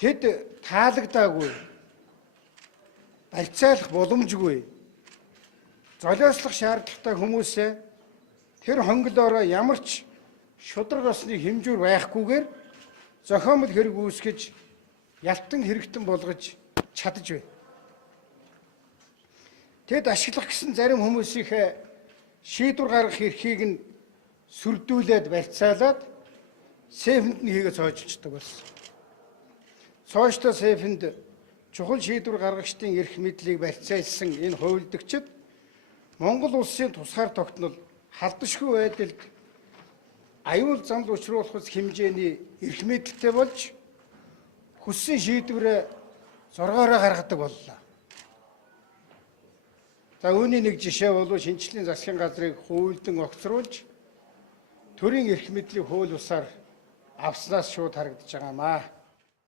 тэд таалагдаагүй, барьцаалах боломжгүй, золиослох шаардлагатай хүмүүсээ тэр хонглоороо ямар ч шудраг осны хэмжүүр байхгүйгээр зохиомл хэрэг үүсгэж, ялтан хэрэгтэн болгож чадаж байна. Тэд ашиглах гэсэн зарим хүмүүсийнхээ шийдвэр гаргах эрхийг нь сүрдүүлээд барьцаалаад сейфэнд нь хийгээ цоожилчдаг болсон. Цооштой сейфэнд чухал шийдвэр гаргагчдын эрх мэдлийг барьцаалсан энэ хувилдагчид Монгол улсын тусгаар тогтнол халдшгүй байдалд аюул занал учруулах хэмжээний эрх мэдэлтэй болж хүссэн шийдвэрээ зургаараа гаргадаг боллоо. За үүний нэг жишээ бол шинжлэлийн засгийн газрыг хуульдан огцруулж төрийн эрх мэдлийг хууль бусаар авснаас шууд харагдаж байгаамаа.